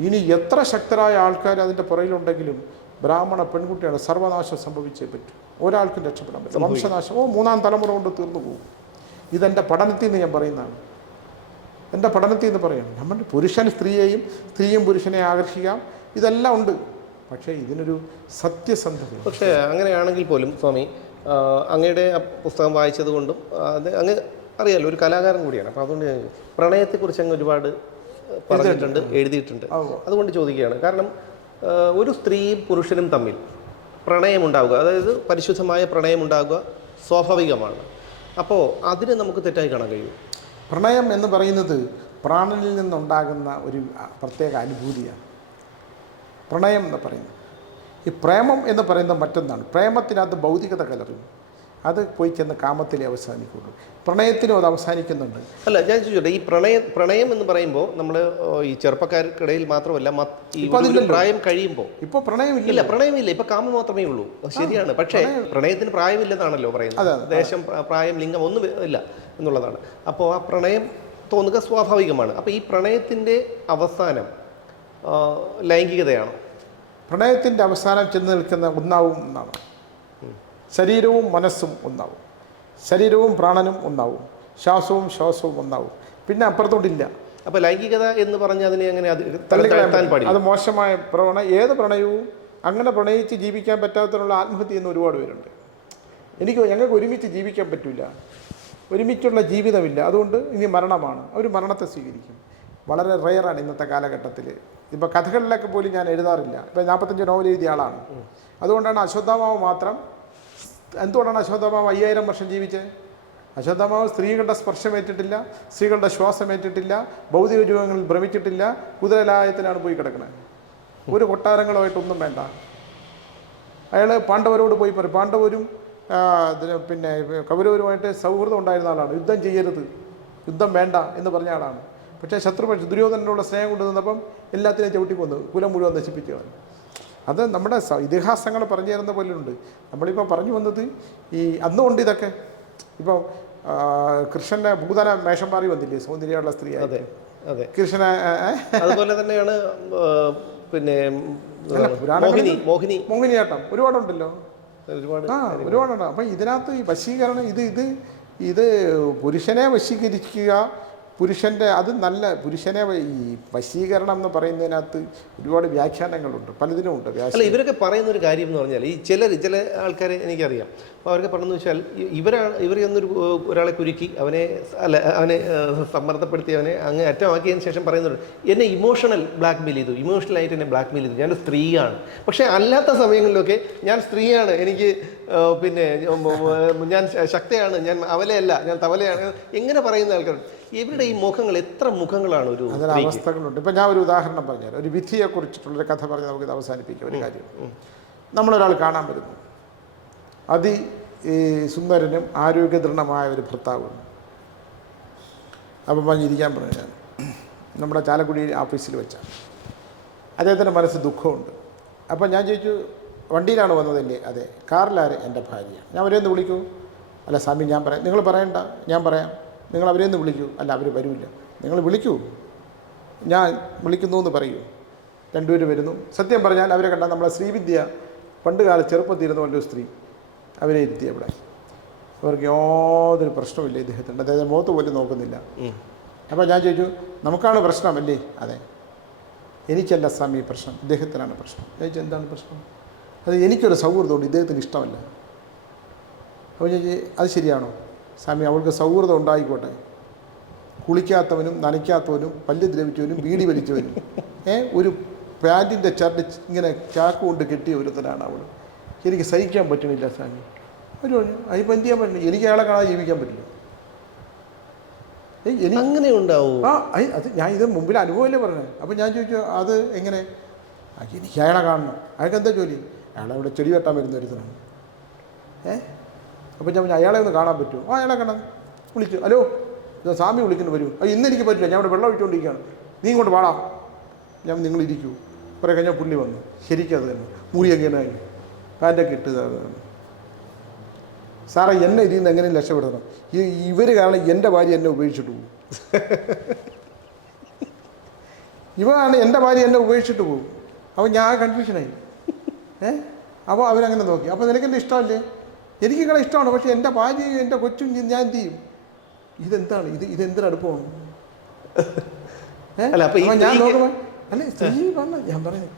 ഇനി എത്ര ശക്തരായ ആൾക്കാർ അതിൻ്റെ പുറയിലുണ്ടെങ്കിലും ബ്രാഹ്മണ പെൺകുട്ടിയാണ്, സർവനാശം സംഭവിച്ചേ പറ്റൂ. ഒരാൾക്കും രക്ഷപ്പെടാൻ പറ്റില്ല. വംശനാശം 3ാം തലമുറ കൊണ്ട് തീർന്നു പോകും. ഇതെൻ്റെ പഠനത്തിൽ നിന്ന് ഞാൻ പറയുന്നതാണ്. എൻ്റെ പഠനത്തിൽ നിന്ന് പറയണം. നമ്മൾ പുരുഷൻ സ്ത്രീയും പുരുഷനെ ആകർഷിക്കാം, ഇതെല്ലാം ഉണ്ട്. പക്ഷേ ഇതിനൊരു സത്യസന്ധത. പക്ഷേ അങ്ങനെയാണെങ്കിൽ പോലും സ്വാമി, അങ്ങയുടെ പുസ്തകം വായിച്ചത് കൊണ്ടും അങ്ങ് അറിയാലോ, ഒരു കലാകാരൻ കൂടിയാണ്. അപ്പോൾ അതുകൊണ്ട് പ്രണയത്തെക്കുറിച്ച് അങ്ങ് ഒരുപാട് പറഞ്ഞിട്ടുണ്ട്, എഴുതിയിട്ടുണ്ട്. അതുകൊണ്ട് ചോദിക്കുകയാണ്. കാരണം ഒരു സ്ത്രീയും പുരുഷനും തമ്മിൽ പ്രണയമുണ്ടാവുക, അതായത് പരിശുദ്ധമായ പ്രണയമുണ്ടാവുക സ്വാഭാവികമാണ്. അപ്പോൾ അതിനെ നമുക്ക് തെറ്റായി കാണാൻ കഴിയും. പ്രണയം എന്ന് പറയുന്നത് പ്രാണനിൽ നിന്നുണ്ടാകുന്ന ഒരു പ്രത്യേക അനുഭൂതിയാണ് പ്രണയം എന്ന് പറയുന്നത്. ഈ പ്രേമം എന്ന് പറയുന്നത് മറ്റൊന്നാണ്. പ്രേമത്തിനകത്ത് ഭൗതികത കലരും. അത് പോയി ചെന്ന് കാമത്തിലേ അവസാനിക്കുള്ളൂ. പ്രണയത്തിലും അത് അവസാനിക്കുന്നുണ്ട്. അല്ല, ഞാൻ ചോദിച്ചോട്ടെ, ഈ പ്രണയം എന്ന് പറയുമ്പോൾ നമ്മൾ ഈ ചെറുപ്പക്കാർക്കിടയിൽ മാത്രമല്ല ഈ ഒരു പ്രായം കഴിയുമ്പോൾ ഇപ്പോൾ പ്രണയമില്ല. പ്രണയമില്ല, ഇപ്പൊ കാമം മാത്രമേ ഉള്ളൂ. ശരിയാണ്, പക്ഷേ പ്രണയത്തിന് പ്രായമില്ലെന്നാണല്ലോ പറയുന്നത്. ദേശം, പ്രായം, ലിംഗം ഒന്നും ഇല്ല എന്നുള്ളതാണ്. അപ്പോൾ ആ പ്രണയം തോന്നുക സ്വാഭാവികമാണ്. അപ്പോൾ ഈ പ്രണയത്തിൻ്റെ അവസാനം ലൈംഗികതയാണോ? പ്രണയത്തിൻ്റെ അവസാനം ചെന്ന് നിൽക്കുന്ന ഒന്നാവും എന്നാണ്. ശരീരവും മനസ്സും ഒന്നാവും, ശരീരവും പ്രാണനും ഒന്നാവും, ശ്വാസവും ഒന്നാവും. പിന്നെ അപ്പുറത്തോട്ടില്ല. അപ്പോൾ ലൈംഗികത എന്ന് പറഞ്ഞാൽ അതിനെ അങ്ങനെ അത് മോശമായ ഏത് പ്രണയവും അങ്ങനെ പ്രണയിച്ച് ജീവിക്കാൻ പറ്റാത്തതിനുള്ള ആത്മഹത്യ ചെയ്യുന്ന ഒരുപാട് പേരുണ്ട്. ഞങ്ങൾക്ക് ഒരുമിച്ച് ജീവിക്കാൻ പറ്റില്ല, ഒരുമിച്ചുള്ള ജീവിതമില്ല, അതുകൊണ്ട് ഇനി മരണമാണ്. അവർ മരണത്തെ സ്വീകരിക്കും. വളരെ റെയറാണ് ഇന്നത്തെ കാലഘട്ടത്തിൽ. ഇപ്പോൾ കഥകളിലൊക്കെ പോലും ഞാൻ എഴുതാറില്ല. ഇപ്പോൾ 45 നോവൽ എഴുതിയ ആളാണ്. അതുകൊണ്ടാണ് അശ്വത്ഥാമാവ് മാത്രം. എന്തുകൊണ്ടാണ് അശ്വത്ഥാമാവ് 5000 വർഷം ജീവിച്ചത്? അശ്വത്ഥാമാവ് സ്ത്രീകളുടെ സ്പർശമേറ്റിട്ടില്ല, സ്ത്രീകളുടെ ശ്വാസമേറ്റിട്ടില്ല, ഭൗതിക രൂപങ്ങളിൽ ഭ്രമിച്ചിട്ടില്ല, കുതിരലായത്തിലാണ് പോയി കിടക്കുന്നത്. ഒരു കൊട്ടാരങ്ങളുമായിട്ടൊന്നും വേണ്ട. അയാൾ പാണ്ഡവരോട് പോയി പറയും. പാണ്ഡവരും പിന്നെ കൗരവരുമായിട്ട് സൗഹൃദം ഉണ്ടായിരുന്ന ആളാണ്. യുദ്ധം ചെയ്യരുത്, യുദ്ധം വേണ്ട എന്ന് പറഞ്ഞ ആളാണ്. പക്ഷേ ശത്രുപക്ഷ ദുര്യോധനോടുള്ള സ്നേഹം കൊണ്ടു നിന്നപ്പം എല്ലാത്തിനെയും ചവിട്ടി പോന്നു, കുലം മുഴുവൻ നശിപ്പിച്ചു കളഞ്ഞു. അത് നമ്മുടെ ഇതിഹാസങ്ങൾ പറഞ്ഞു തരുന്ന പോലെയുണ്ട്. നമ്മളിപ്പോൾ പറഞ്ഞു വന്നത് ഈ അന്നുകൊണ്ട് ഇതൊക്കെ ഇപ്പോൾ കൃഷ്ണൻ്റെ ഭൂതന മേഷം മാറി വന്നില്ലേ, സൗന്ദര്യമുള്ള സ്ത്രീ. അതെ, കൃഷ്ണനെ അതുപോലെ തന്നെയാണ്. പിന്നെ മോഹിനിയാട്ടം ഒരുപാടുണ്ടല്ലോ, ഒരുപാടുണ്ട്. അപ്പം ഇതിനകത്ത് ഈ വശീകരണം ഇത് പുരുഷനെ വശീകരിക്കുക, പുരുഷൻ്റെ അത് നല്ല പുരുഷനെ ഈ വശീകരണം എന്ന് പറയുന്നതിനകത്ത് ഒരുപാട് വ്യാഖ്യാനങ്ങളുണ്ട്, പലതിനും ഉണ്ട്. അല്ല, ഇവരൊക്കെ പറയുന്ന ഒരു കാര്യം എന്ന് പറഞ്ഞാൽ ഈ ചില ആൾക്കാരെ എനിക്കറിയാം. അപ്പോൾ അവർക്ക് പറഞ്ഞെന്ന് വെച്ചാൽ ഇവരൊന്നൊരു ഒരാളെ കുരുക്കി അവനെ സമ്മർദ്ദപ്പെടുത്തി അവനെ അങ്ങ് അറ്റമാക്കിയതിന് ശേഷം പറയുന്നുണ്ട്, എന്നെ ഇമോഷണൽ ബ്ലാക്ക്മെയിൽ ചെയ്തു, ഇമോഷണലായിട്ട് എന്നെ ബ്ലാക്ക്മെയിൽ ചെയ്തു, ഞാനൊരു സ്ത്രീയാണ്. പക്ഷേ അല്ലാത്ത സമയങ്ങളിലൊക്കെ ഞാൻ സ്ത്രീയാണ്, എനിക്ക് പിന്നെ ഞാൻ ശക്തയാണ്, ഞാൻ അവലയല്ല, ഞാൻ തവലയാണ്, എങ്ങനെ പറയുന്ന ആൾക്കാർ. ഇവരുടെ ഈ മുഖങ്ങൾ എത്ര മുഖങ്ങളാണ് ഒരു അവസ്ഥകളുണ്ട്. ഇപ്പം ഞാൻ ഒരു ഉദാഹരണം പറഞ്ഞുതരാം. ഒരു വിധിയെക്കുറിച്ചിട്ടുള്ളൊരു കഥ പറഞ്ഞ് നമുക്കിത് അവസാനിപ്പിക്കാം. ഒരു കാര്യം, നമ്മളൊരാൾ കാണാൻ വരുന്നു, സുന്ദരനും ആരോഗ്യദൃഢമായ ഒരു ഭർത്താവ്. അപ്പം പറഞ്ഞിരിക്കാൻ പറഞ്ഞു. ഞാൻ നമ്മുടെ ചാലക്കുടി ഓഫീസിൽ വെച്ചാണ്. അദ്ദേഹത്തിൻ്റെ മനസ്സ് ദുഃഖമുണ്ട്. അപ്പം ഞാൻ ചോദിച്ചു, വണ്ടിയിലാണ് വന്നതല്ലേ? അതെ. കാറിലാര്? എൻ്റെ ഭാര്യ. ഞാൻ അവരെയൊന്ന് വിളിക്കൂ? അല്ല സ്വാമി, ഞാൻ പറയാം. നിങ്ങൾ പറയണ്ട, ഞാൻ പറയാം. നിങ്ങൾ അവരെയൊന്ന് വിളിക്കൂ. അല്ല, അവർ വരില്ല. നിങ്ങൾ വിളിക്കൂ, ഞാൻ വിളിക്കുന്നു എന്ന് പറയൂ. രണ്ടുപേരും വരുന്നു. സത്യം പറഞ്ഞാൽ അവരെ കണ്ടാൽ നമ്മളെ ശ്രീവിദ്യ പണ്ട് കാലം ചെറുപ്പത്തിരുന്ന വലിയൊരു സ്ത്രീ, അവരെ ഇരുത്തി അവിടെ. അവർക്ക് യാതൊരു പ്രശ്നമില്ല ഇദ്ദേഹത്തിൻ്റെ. അദ്ദേഹം മുഖത്ത് പോലും നോക്കുന്നില്ല. അപ്പോൾ ഞാൻ ചോദിച്ചു, നമുക്കാണ് പ്രശ്നമല്ലേ? അതെ. എനിക്കല്ല സ്വാമി പ്രശ്നം, ഇദ്ദേഹത്തിനാണ് പ്രശ്നം. ചോദിച്ചു, എന്താണ് പ്രശ്നം? അത് എനിക്കൊരു സൗഹൃദമുണ്ട്, ഇദ്ദേഹത്തിന് ഇഷ്ടമല്ല. അപ്പോൾ ചോദിച്ചു, അത് ശരിയാണോ? സ്വാമി, അവൾക്ക് സൗഹൃദം ഉണ്ടായിക്കോട്ടെ. കുളിക്കാത്തവനും നനയ്ക്കാത്തവനും പല്ല് ദ്രവിച്ചവനും ബീഡി വലിച്ചവനും ഒരു പാൻറ്റിൻ്റെ ചരട് ഇങ്ങനെ ചാക്ക് കൊണ്ട് കെട്ടിയ ഒരുത്തനാണ് അവൾ. എനിക്ക് സഹിക്കാൻ പറ്റണില്ല സ്വാമി. അവർ പറഞ്ഞു, അതിപ്പോൾ എന്ത് ചെയ്യാൻ പറ്റില്ല, എനിക്ക് അയാളെ കാണാതെ ജീവിക്കാൻ പറ്റില്ല. അങ്ങനെ ഉണ്ടാവും. അത് ഞാൻ ഇത് മുമ്പിൽ അനുഭവമല്ലേ പറഞ്ഞത്. അപ്പോൾ ഞാൻ ചോദിച്ചു, അത് എങ്ങനെ? എനിക്ക് അയാളെ കാണണം. അയാൾക്ക് എന്താ ജോലി? അയാളവിടെ ചെടി വെട്ടാൻ വരുന്ന ഒരുത്തനാണ്. അപ്പോൾ ഞാൻ അയാളെ ഒന്ന് കാണാൻ പറ്റുമോ? അയാളെ കാണാൻ വിളിച്ചു. ഹലോ, ഇത് സ്വാമി വിളിക്കുന്നു, വരൂ. ഇന്ന് എനിക്ക് പറ്റില്ല, ഞാൻ അവിടെ വെള്ളം ഒഴിച്ചുകൊണ്ടിരിക്കുകയാണ്, നീ ഇങ്ങോട്ട് വാടാ. ഞാൻ നിങ്ങളിരിക്കൂ. കുറേ കഴിഞ്ഞാൽ പുള്ളി വന്നു. ശരിക്കും അത് തന്നെ, മുറി എങ്ങനെയായി, പാൻറ്റൊക്കെ ഇട്ട്. സാറേ, എന്നെ ഇതിൽ നിന്ന് എങ്ങനെയും രക്ഷപ്പെടുത്തണം. ഇവർ കാരണം എൻ്റെ ഭാര്യ എന്നെ ഉപേക്ഷിച്ചിട്ട് പോകും. ഇവരാണ് എൻ്റെ ഭാര്യ എന്നെ ഉപേക്ഷിച്ചിട്ട് പോകും. അപ്പോൾ ഞാൻ കൺഫ്യൂഷനായി. അപ്പോൾ അവരങ്ങനെ നോക്കി. അപ്പോൾ നിനക്കെൻ്റെ ഇഷ്ടമല്ലേ? എനിക്ക് നിങ്ങളെ ഇഷ്ടമാണ്, പക്ഷേ എൻ്റെ ഭാര്യയും എൻ്റെ കൊച്ചും ഞാൻ എന്ത് ചെയ്യും? ഇതെന്താണ് ഇതെന്തൊരടുപ്പമാണ്? ഞാൻ നോക്കുമ്പോൾ അല്ലേ സ്ത്രീ പറഞ്ഞ ഞാൻ പറയുന്നത്,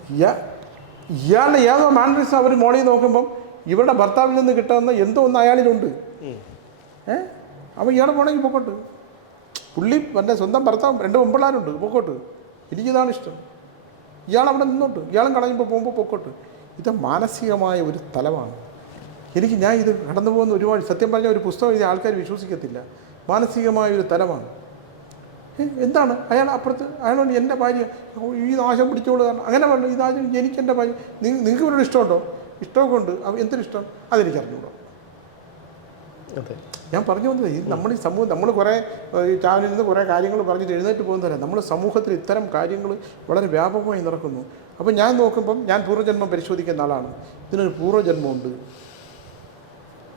ഇയാളുടെ ഏതോ മാൻഡ്രിസ് അവർ മോളിൽ നോക്കുമ്പം ഇവരുടെ ഭർത്താവിൽ നിന്ന് കിട്ടുന്ന എന്തോ ഒന്ന് അയാളിലുണ്ട്. അപ്പോൾ ഇയാളെ പോണെങ്കിൽ പൊക്കോട്ട്. പുള്ളി എൻ്റെ സ്വന്തം ഭർത്താവ് 2 പെൺപിള്ളേരുണ്ട്, പൊക്കോട്ട്. എനിക്കിതാണ് ഇഷ്ടം. ഇയാളവിടെ നിന്നോട്ട്, ഇയാളും കളയുമ്പോൾ പോകുമ്പോൾ പൊക്കോട്ട്. ഇത് മാനസികമായ ഒരു തലമാണ്. ഞാൻ ഇത് കടന്നു പോകുന്ന ഒരുപാട്, സത്യം പറഞ്ഞാൽ ഒരു പുസ്തകം എഴുതിയ ആൾക്കാർ വിശ്വസിക്കത്തില്ല. മാനസികമായൊരു തലമാണ്. എന്താണ് അയാൾ അപ്പുറത്ത് അയാളോട് എൻ്റെ ഭാര്യ ഈ നാശം പിടിച്ചോളൂ കാരണം അങ്ങനെ പറഞ്ഞു, ഈ നാശം എനിക്കെൻ്റെ ഭാര്യ. നിങ്ങൾക്ക് ഇവരോട് ഇഷ്ടമുണ്ടോ? ഇഷ്ടമൊക്കെ ഉണ്ട്. എന്തൊരു ഇഷ്ടം? അതെനിക്കറിഞ്ഞൂടോ. അതെ. ഞാൻ പറഞ്ഞു വന്നത് ഈ നമ്മൾ ഈ സമൂഹം നമ്മൾ കുറേ ഈ ചാനലിൽ നിന്ന് കുറേ കാര്യങ്ങൾ പറഞ്ഞിട്ട് എഴുന്നേറ്റ് പോകുന്നതല്ല. നമ്മുടെ സമൂഹത്തിൽ ഇത്തരം കാര്യങ്ങൾ വളരെ വ്യാപകമായി നടക്കുന്നു. അപ്പോൾ ഞാൻ നോക്കുമ്പം ഞാൻ പൂർവ്വജന്മം പരിശോധിക്കുന്ന ആളാണ്. ഇതിനൊരു പൂർവ്വജന്മമുണ്ട്.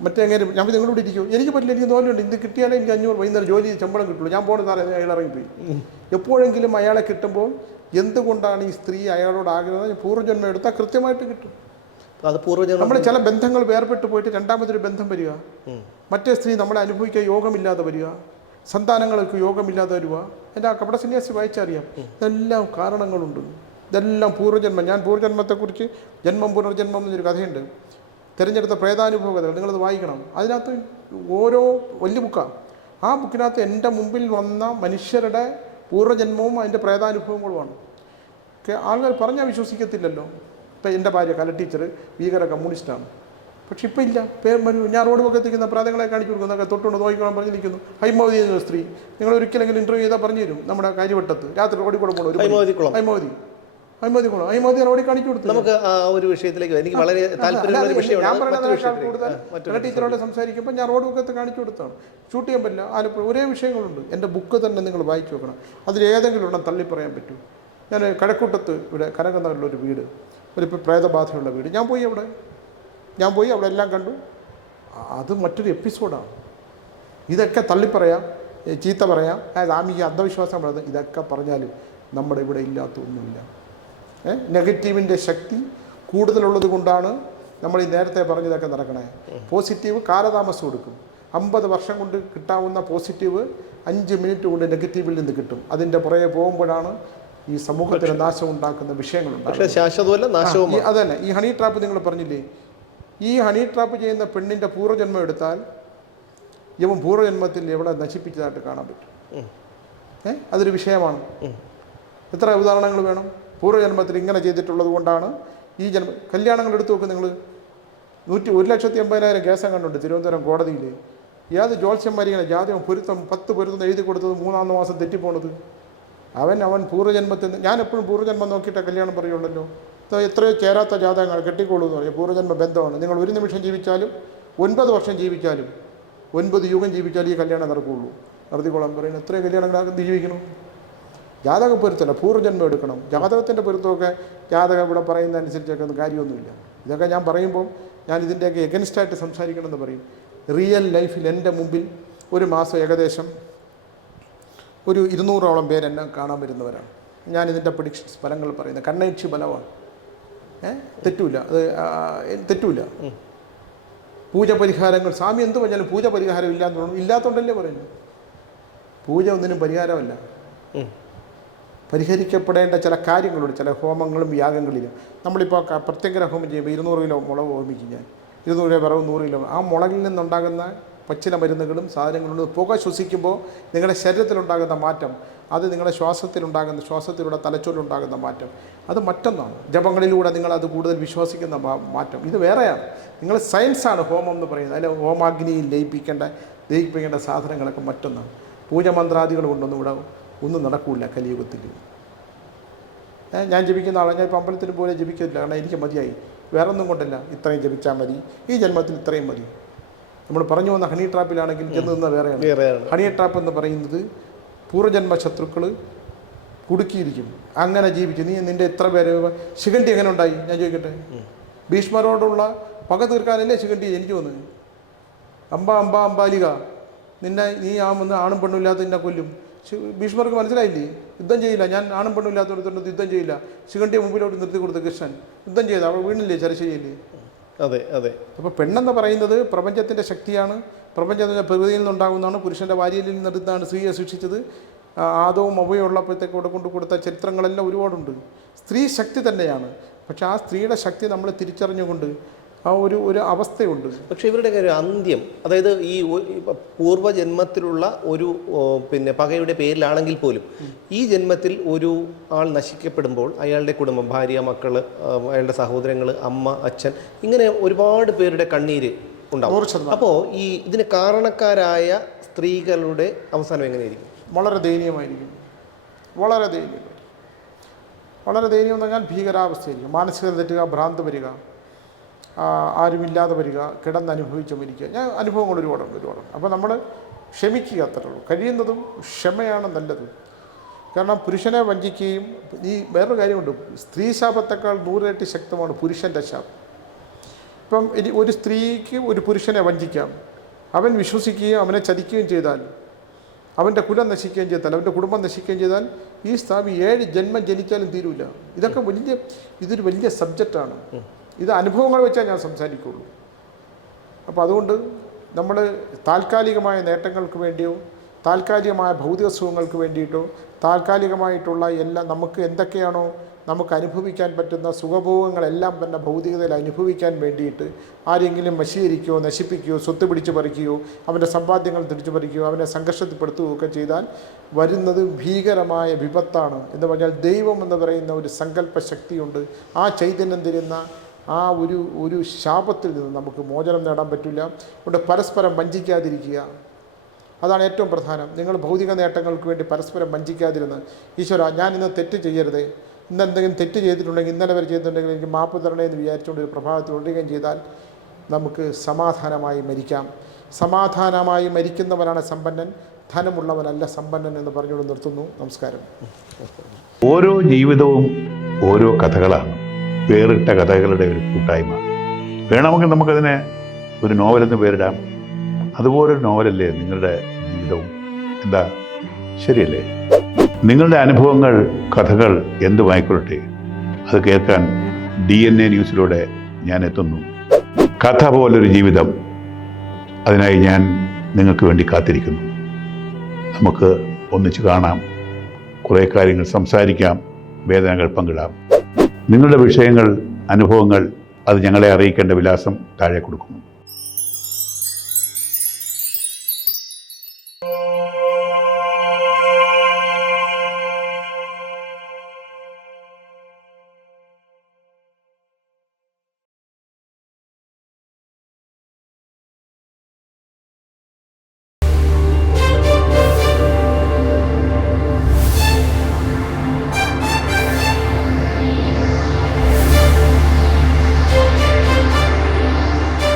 മറ്റെങ്ങനെ ഞാൻ നിങ്ങളോട് ഇരിക്കും, എനിക്ക് പറ്റില്ല, എനിക്ക് തോന്നുന്നുണ്ട് ഇത് കിട്ടിയാലേ എനിക്ക് 500 വൈകുന്നേരം ജോലി ശമ്പളം കിട്ടുള്ളൂ, ഞാൻ പോകണം സാറേ, അയാൾ ഇറങ്ങിപ്പോയി. എപ്പോഴെങ്കിലും അയാളെ കിട്ടുമ്പോൾ എന്തുകൊണ്ടാണ് ഈ സ്ത്രീ അയാളോട് ആഗ്രഹം, പൂർവ്വജന്മം എടുത്താൽ കൃത്യമായിട്ട് കിട്ടും. അത് പൂർവ്വജന്മം. നമ്മൾ ചില ബന്ധങ്ങൾ വേർപെട്ട് പോയിട്ട് രണ്ടാമതൊരു ബന്ധം വരിക, മറ്റേ സ്ത്രീ നമ്മളെ അനുഭവിക്കാൻ യോഗമില്ലാതെ വരിക, സന്താനങ്ങൾക്ക് യോഗമില്ലാതെ വരിക. എൻ്റെ ആ കപട സന്യാസി വായിച്ചറിയാം. ഇതെല്ലാം കാരണങ്ങളുണ്ട്. ഇതെല്ലാം പൂർവ്വജന്മം. ഞാൻ പൂർവ്വജന്മത്തെക്കുറിച്ച് ജന്മം പുനർജന്മം എന്നൊരു കഥയുണ്ട്, തിരഞ്ഞെടുത്ത പ്രേതാനുഭവ കഥകൾ, നിങ്ങളത് വായിക്കണം. അതിനകത്ത് ഓരോ വലിയ ബുക്കാണ്. ആ ബുക്കിനകത്ത് എൻ്റെ മുമ്പിൽ വന്ന മനുഷ്യരുടെ പൂർവ്വജന്മവും അതിൻ്റെ പ്രേതാനുഭവങ്ങളുമാണ്. ആളുകൾ പറഞ്ഞാൽ വിശ്വസിക്കത്തില്ലല്ലോ. ഇപ്പം എൻ്റെ ഭാര്യ കല ടീച്ചർ ഭീകര കമ്മ്യൂണിസ്റ്റാണ്, പക്ഷെ ഇപ്പം ഇല്ല. ഞാൻ റോഡ് പക്കത്തിരിക്കുന്ന പ്രാതങ്ങളെ കാണിച്ചു കൊടുക്കുന്നതൊക്കെ തൊട്ടുകൊണ്ട് നോക്കിക്കോണം പറഞ്ഞ് നിൽക്കുന്നു. ഹൈമവതി എന്ന സ്ത്രീ, നിങ്ങൾ ഒരിക്കലെങ്കിലും ഇൻ്റർവ്യൂ ചെയ്താൽ പറഞ്ഞു തരും. നമ്മുടെ കാര്യവട്ടത്ത് രാത്രി റോഡിൽ കൂടെ പോകണം, ഹൈമവതി റോഡിൽ കാണിച്ചു കൊടുത്തു. നമുക്ക് ആ ഒരു വിഷയത്തിലേക്ക് എനിക്ക് വളരെ താല്പര്യമുള്ള ഒരു വിഷയമാണ്. ഞാൻ പറയുന്നതിനേക്കാൾ കൂടുതൽ കല ടീച്ചറോട് സംസാരിക്കുമ്പോൾ ഞാൻ റോഡ് പക്കത്ത് കാണിച്ചു കൊടുത്താണ്. ഷൂട്ട് ചെയ്യാൻ പറ്റില്ല. ആലപ്പുഴ ഒരേ വിഷയങ്ങളുണ്ട്. എൻ്റെ ബുക്ക് തന്നെ നിങ്ങൾ വായിച്ചു നോക്കണം. അതിലേതെങ്കിലും ഒരെണ്ണം തള്ളി പറയാൻ പറ്റും. ഞാൻ കഴക്കൂട്ടത്ത് ഇവിടെ കനകനഗറിലൊരു വീട്, ഒരു പ്രേതബാധയുള്ള വീട്, ഞാൻ പോയി അവിടെ എല്ലാം കണ്ടു. അത് മറ്റൊരു എപ്പിസോഡാണ്. ഇതൊക്കെ തള്ളിപ്പറയാം, ചീത്ത പറയാം, ധാർമ്മിക അന്ധവിശ്വാസം പറയുന്നത്, ഇതൊക്കെ പറഞ്ഞാലും നമ്മുടെ ഇവിടെ ഇല്ലാത്ത ഒന്നുമില്ല. നെഗറ്റീവിൻ്റെ ശക്തി കൂടുതലുള്ളത് കൊണ്ടാണ് നമ്മൾ ഈ നേരത്തെ പറഞ്ഞതൊക്കെ നടക്കണേ. പോസിറ്റീവ് കാലതാമസം എടുക്കും. 50 വർഷം കൊണ്ട് കിട്ടാവുന്ന പോസിറ്റീവ് 5 മിനിറ്റ് കൊണ്ട് നെഗറ്റീവിൽ നിന്ന് കിട്ടും. അതിൻ്റെ പുറകെ പോകുമ്പോഴാണ് ഈ സമൂഹത്തിന് നാശം ഉണ്ടാക്കുന്ന വിഷയങ്ങളുണ്ടാകും. അതന്നെ ഈ ഹണി ട്രാപ്പ് നിങ്ങൾ പറഞ്ഞില്ലേ, ഈ ഹണി ട്രാപ്പ് ചെയ്യുന്ന പെണ്ണിൻ്റെ പൂർവ്വജന്മം എടുത്താൽ ഇവൻ പൂർവ്വജന്മത്തിൽ എവിടെ നശിപ്പിച്ചതായിട്ട് കാണാൻ പറ്റും. അതൊരു വിഷയമാണ്. എത്ര ഉദാഹരണങ്ങൾ വേണം? പൂർവ്വജന്മത്തിൽ ഇങ്ങനെ ചെയ്തിട്ടുള്ളത് കൊണ്ടാണ് ഈ കല്യാണങ്ങൾ എടുത്തു നോക്കും നിങ്ങൾ. 1,80,000 കേസം കണ്ടുണ്ട് തിരുവനന്തപുരം കോടതിയിൽ. ഏത് ജോത്സ്യന്മാരിങ്ങനെ ജാതകം പൊരുത്തം 10 പൊരുത്തം എഴുതി കൊടുത്തത് 3-ാമത്തെ മാസം തെറ്റിപ്പോണത്. അവൻ പൂർവ്വജന്മത്തിൽ നിന്ന്, ഞാൻ എപ്പോഴും പൂർവ്വജന്മം നോക്കിയിട്ടേ കല്യാണം പറയുള്ളല്ലോ. എത്രയോ ചേരാത്ത ജാതകങ്ങൾ കെട്ടിക്കോളൂ എന്ന് പറയും. പൂർവ്വജന്മ ബന്ധമാണ്. നിങ്ങൾ ഒരു നിമിഷം ജീവിച്ചാലും 9 വർഷം ജീവിച്ചാലും 9 യുഗം ജീവിച്ചാലും ഈ കല്യാണം നടക്കുകയുള്ളൂ. നടത്തിക്കോളാൻ പറയുന്നത്. എത്രയോ കല്യാണങ്ങൾ ജീവിക്കണം. ജാതക പൊരുത്തല്ല, പൂർവ്വജന്മം എടുക്കണം. ജാതകത്തിൻ്റെ പൊരുത്തമൊക്കെ ജാതകം ഇവിടെ പറയുന്ന അനുസരിച്ചൊക്കെ ഒന്നും കാര്യമൊന്നുമില്ല. ഇതൊക്കെ ഞാൻ പറയുമ്പോൾ ഞാൻ ഇതിൻ്റെയൊക്കെ എഗൻസ്റ്റായിട്ട് സംസാരിക്കണമെന്ന് പറയും. റിയൽ ലൈഫിൽ എൻ്റെ മുമ്പിൽ ഒരു മാസം ഏകദേശം ഒരു 200ഓളം പേര് എന്നെ കാണാൻ വരുന്നവരാണ്. ഞാനിതിൻ്റെ പ്രഡിക്ഷൻസ് ഫലങ്ങൾ പറയുന്നത് കണ്ണയക്ഷി ബലമാണ്. തെറ്റൂല, അത് തെറ്റൂല. പൂജ പരിഹാരങ്ങൾ, സ്വാമി എന്ത് പറഞ്ഞാലും പൂജ പരിഹാരം ഇല്ലാത്തതുകൊണ്ടല്ലേ പറയുന്നു. പൂജ ഒന്നിനും പരിഹാരമല്ല. പരിഹരിക്കപ്പെടേണ്ട ചില കാര്യങ്ങളുണ്ട്, ചില ഹോമങ്ങളും യാഗങ്ങളിലും. നമ്മളിപ്പോൾ പ്രത്യങ്കര ഹോമം ചെയ്യുമ്പോൾ 200 കിലോ മുളക് ഹോമിക്കും ഞാൻ, 200 കിലോ വിറവ്, 100 കിലോ. ആ മുളകിൽ നിന്നുണ്ടാകുന്ന പച്ചില മരുന്നുകളും സാധനങ്ങളും പുക ശ്വസിക്കുമ്പോൾ നിങ്ങളുടെ ശരീരത്തിലുണ്ടാകുന്ന മാറ്റം, അത് നിങ്ങളുടെ ശ്വാസത്തിലൂടെ തലച്ചോറിലുണ്ടാകുന്ന മാറ്റം, അത് മറ്റൊന്നാണ്. ജപങ്ങളിലൂടെ നിങ്ങളത് കൂടുതൽ വിശ്വസിക്കുന്ന മാറ്റം, ഇത് വേറെയാണ്. നിങ്ങൾ സയൻസാണ് ഹോമം എന്ന് പറയുന്നത്. അതിൽ ഹോമാഗ്നിയിൽ ദഹിപ്പിക്കേണ്ട സാധനങ്ങളൊക്കെ മറ്റൊന്നാണ്. പൂജമന്ത്രാദികൾ കൊണ്ടൊന്നും ഇവിടെ ഒന്നും നടക്കില്ല കലിയുഗത്തിൽ. ഞാൻ ജപിക്കുന്ന ആളെ ഞാൻ ഇപ്പോൾ അമ്പലത്തിൽ പോലെ ജപിക്കില്ല, കാരണം എനിക്ക് മതിയായി. വേറൊന്നും കൊണ്ടല്ല, ഇത്രയും ജപിച്ചാൽ മതി, ഈ ജന്മത്തിൽ ഇത്രയും മതി. നമ്മൾ പറഞ്ഞു വന്ന ഹണി ട്രാപ്പിലാണെങ്കിൽ ചെന്ന് നിന്ന വേറെയാണ്. ഹണി ട്രാപ്പ് എന്ന് പറയുന്നത് പൂർവ്വജന്മ ശത്രുക്കൾ കുടുക്കിയിരിക്കും. അങ്ങനെ ജീവിക്കും. നിൻ്റെ എത്ര പേര് ശിഖണ്ഡി എങ്ങനെ ഉണ്ടായി ഞാൻ ചോദിക്കട്ടെ? ഭീഷ്മരോടുള്ള പക തീർക്കാനല്ലേ ശിഖണ്ഡി എനിക്ക് വന്നത്. അമ്പാലിക നീ ആണും പെണ്ണും ഇല്ലാത്ത നിന്നെ കൊല്ലും. ഭീഷ്മർക്ക് മനസ്സിലായില്ലേ? യുദ്ധം ചെയ്യില്ല, ഞാൻ ആണും പെണ്ണും ഇല്ലാത്തവരത്തോട് യുദ്ധം ചെയ്യില്ല. ശിഖണ്ഡിയെ മുമ്പിലോട്ട് നിർത്തി കൊടുത്ത് കൃഷ്ണൻ യുദ്ധം ചെയ്ത് അവൾ വീണില്ലേ ചരശ്ശേരിയില്ലേ? അതെ അതെ. അപ്പോൾ പെണ്ണെന്ന് പറയുന്നത് പ്രപഞ്ചത്തിൻ്റെ ശക്തിയാണ്. പ്രപഞ്ചത്തിൻ്റെ പ്രകൃതിയിൽ നിന്നുണ്ടാകുന്നതാണ്. പുരുഷൻ്റെ വാരിയിൽ നിന്നെടുത്താണ് സ്ത്രീയെ സൃഷ്ടിച്ചത്. ആദവും അവയും ഉള്ളപ്പോഴത്തേക്ക് ഇവിടെ കൊടുത്ത ചരിത്രങ്ങളെല്ലാം ഒരുപാടുണ്ട്. സ്ത്രീ ശക്തി തന്നെയാണ്. പക്ഷെ ആ സ്ത്രീയുടെ ശക്തി നമ്മൾ തിരിച്ചറിഞ്ഞുകൊണ്ട് ആ ഒരു അവസ്ഥയുണ്ട്. പക്ഷേ ഇവരുടെ ഒരു അന്ത്യം, അതായത് ഈ പൂർവ്വജന്മത്തിലുള്ള ഒരു പകയുടെ പേരിലാണെങ്കിൽ പോലും ഈ ജന്മത്തിൽ ഒരു ആൾ നശിക്കപ്പെടുമ്പോൾ അയാളുടെ കുടുംബം, ഭാര്യ, മക്കൾ, അയാളുടെ സഹോദരങ്ങൾ, അമ്മ, അച്ഛൻ, ഇങ്ങനെ ഒരുപാട് പേരുടെ കണ്ണീര് ഉണ്ടാവും. അപ്പോൾ ഈ ഇതിന് കാരണക്കാരായ സ്ത്രീകളുടെ അവസാനം എങ്ങനെയായിരിക്കും? വളരെ ദയനീയമായിരിക്കും. വളരെ ദയനീയം എന്ന് പറഞ്ഞാൽ ഭീകരാവസ്ഥയായിരിക്കും. മാനസികത തെറ്റുക, ഭ്രാന്ത് വരിക, ആരുമില്ലാതെ വരിക, കിടന്നനുഭവിച്ച് മരിക്കുക. ഞാൻ അനുഭവങ്ങൾ ഒരുപാടുണ്ട്. അപ്പോൾ നമ്മൾ ക്ഷമിക്കുക, അത്രേ ഉള്ളൂ. കഴിയുന്നതും ക്ഷമയാണ് നല്ലത്. കാരണം പുരുഷനെ വഞ്ചിക്കുകയും ഈ വേറൊരു കാര്യമുണ്ട്, സ്ത്രീ ശാപത്തേക്കാൾ 100 ഇരട്ടി ശക്തമാണ് പുരുഷൻ്റെ ശാപം. ഇപ്പം ഒരു സ്ത്രീക്ക് ഒരു പുരുഷനെ വഞ്ചിക്കാം, അവൻ വിശ്വസിക്കുകയും അവനെ ചതിക്കുകയും ചെയ്താൽ, അവൻ്റെ കുലം നശിക്കുകയും ചെയ്താൽ, അവൻ്റെ കുടുംബം നശിക്കുകയും ചെയ്താൽ ഈ സ്ഥാപി 7 ജന്മം ജനിച്ചാലും തീരൂല. ഇതൊരു വലിയ സബ്ജക്റ്റാണ്. ഇത് അനുഭവങ്ങൾ വെച്ചാൽ ഞാൻ സംസാരിക്കുള്ളൂ. അപ്പോൾ അതുകൊണ്ട് നമ്മൾ താൽക്കാലികമായ നേട്ടങ്ങൾക്ക് വേണ്ടിയോ താൽക്കാലികമായ ഭൗതിക സുഖങ്ങൾക്ക് വേണ്ടിയിട്ടോ താൽക്കാലികമായിട്ടുള്ള എല്ലാം നമുക്ക് എന്തൊക്കെയാണോ നമുക്ക് അനുഭവിക്കാൻ പറ്റുന്ന സുഖഭോഗങ്ങളെല്ലാം തന്നെ ഭൗതികതയിൽ അനുഭവിക്കാൻ വേണ്ടിയിട്ട് ആരെങ്കിലും വശീകരിക്കുകയോ നശിപ്പിക്കുകയോ സ്വത്ത് പിടിച്ച് പറിക്കുകയോ അവൻ്റെ സമ്പാദ്യങ്ങൾ തിരിച്ചു പറിക്കുകയോ അവനെ സംഘർഷത്തിൽപ്പെടുത്തുകയോ ഒക്കെ ചെയ്താൽ വരുന്നത് ഭീകരമായ വിപത്താണ്. എന്ന് പറഞ്ഞാൽ ദൈവം എന്ന് പറയുന്ന ഒരു സങ്കല്പ ശക്തിയുണ്ട്. ആ ചൈതന്യം തരുന്ന ആ ഒരു ശാപത്തിൽ നിന്ന് നമുക്ക് മോചനം നേടാൻ പറ്റില്ല. അതുകൊണ്ട് പരസ്പരം വഞ്ചിക്കാതിരിക്കുക, അതാണ് ഏറ്റവും പ്രധാനം. നിങ്ങൾ ഭൗതിക നേട്ടങ്ങൾക്ക് വേണ്ടി പരസ്പരം വഞ്ചിക്കാതിരുന്ന്, ഈശ്വര ഞാൻ ഇന്ന് തെറ്റ് ചെയ്യരുതേ, ഇന്ന് എന്തെങ്കിലും തെറ്റ് ചെയ്തിട്ടുണ്ടെങ്കിൽ ഇന്നലെ വരെ ചെയ്തിട്ടുണ്ടെങ്കിൽ എനിക്ക് മാപ്പ് തരണേ എന്ന് വിചാരിച്ചുകൊണ്ട് ഒരു പ്രഭാതത്തിൽ ഒഴുകുകയും ചെയ്താൽ നമുക്ക് സമാധാനമായി മരിക്കാം. സമാധാനമായി മരിക്കുന്നവനാണ് സമ്പന്നൻ, ധനമുള്ളവനല്ല സമ്പന്നൻ എന്ന് പറഞ്ഞുകൊണ്ട് നിർത്തുന്നു. നമസ്കാരം. ഓരോ ജീവിതവും ഓരോ കഥകളാണ്, വേറിട്ട കഥകളുടെ ഒരു കൂട്ടായ്മ. വേണമെങ്കിൽ നമുക്കതിനെ ഒരു നോവലെന്ന് പേരിടാം. അതുപോലൊരു നോവലല്ലേ നിങ്ങളുടെ ജീവിതവും? എന്താ, ശരിയല്ലേ? നിങ്ങളുടെ അനുഭവങ്ങൾ, കഥകൾ എന്തുമായിക്കൊള്ളട്ടെ, അത് കേൾക്കാൻ DNA ന്യൂസിലൂടെ ഞാൻ എത്തുന്നു. കഥ പോലൊരു ജീവിതം, അതിനായി ഞാൻ നിങ്ങൾക്ക് വേണ്ടി കാത്തിരിക്കുന്നു. നമുക്ക് ഒന്നിച്ച് കാണാം, കുറേ കാര്യങ്ങൾ സംസാരിക്കാം, വേദനകൾ പങ്കിടാം. നിങ്ങളുടെ വിഷയങ്ങൾ, അനുഭവങ്ങൾ അത് ഞങ്ങളെ അറിയിക്കേണ്ട വിലാസം താഴെ കൊടുക്കുന്നു.